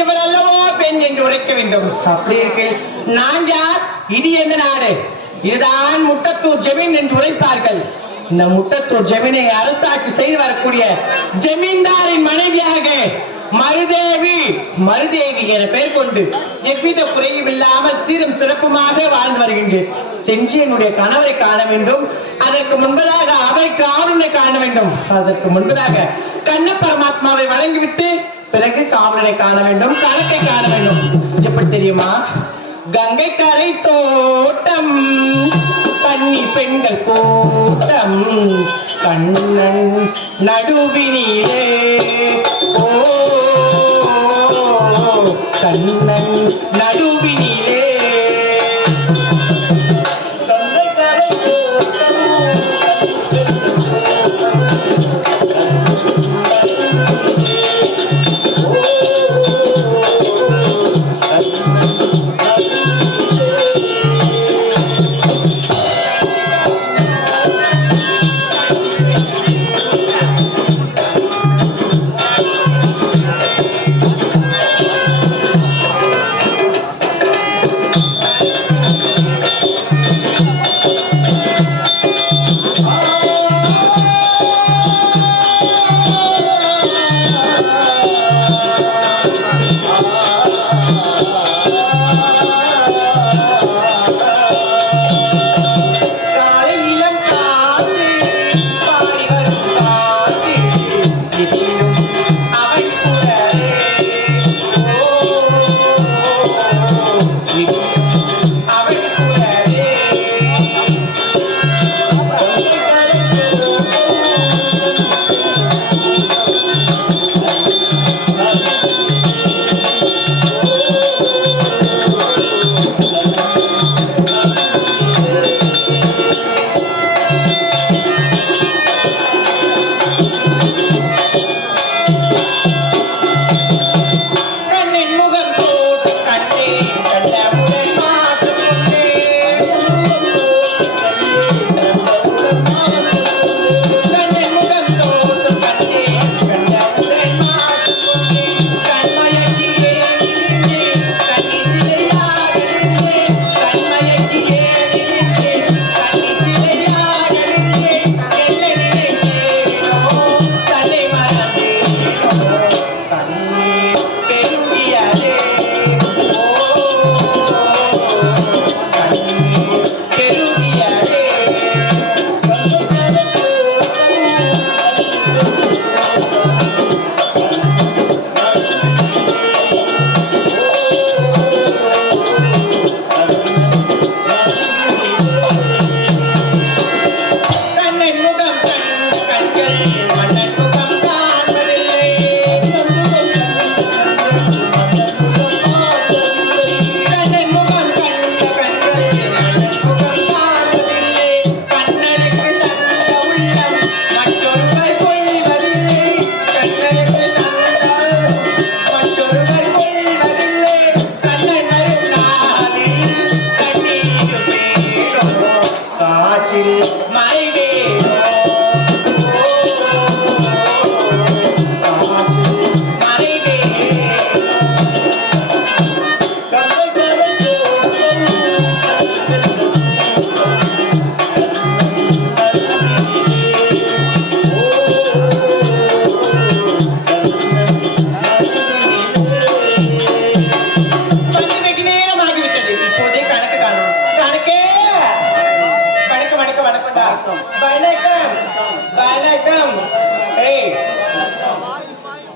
இவள் அல்லவோ பெண் என்று உரைக்க வேண்டும். அப்படியே நான் யார்? இது எந்த நாடு? இதுதான் முட்டத்தூர் ஜெமீன் என்று உரைப்பார்கள். இந்த முட்டத்தூர் ஜெமீனை அரசாட்சி செய்து வரக்கூடிய ஜமீன்தாரின் மனைவியாக மருதேவி மருதேவி என பெயர் கொண்டு எவ்வித குறையும் இல்லாமல் சீரும் சிறப்புமாக வாழ்ந்து வருகின்றேன். சென்று என்னுடைய கணவரை காண வேண்டும். அதற்கு முன்பதாக அவருக்கு ஆவணனை காண வேண்டும். அதற்கு முன்பதாக கண்ண பரமாத்மாவை வழங்கிவிட்டு பிறகு காவலனை காண வேண்டும் கணக்கை காண வேண்டும். எப்படி தெரியுமா? கங்கை கரை தோட்டம் கன்னி பெண்கள் கூட்டம் கண்ணன் நடுவினிலே. ஓ கண்ணன் நடு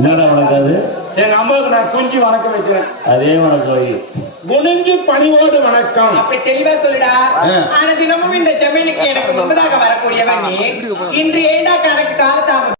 என்னடா வணக்காது? எங்க அம்மாவுக்கு நான் குஞ்சு வணக்கம் வைக்கிறேன். அதே வணக்கம் வை. குனிஞ்சு பணிவோடு வணக்கம். அப்படி தெளிவா சொல்லுடா. ஆனா தினமும் இந்த ஜமீனுக்கு எனக்கு முன்பதாக வரக்கூடியவன் நீ. இன்று ஏண்டா கணக்கு காலத்தாமதம்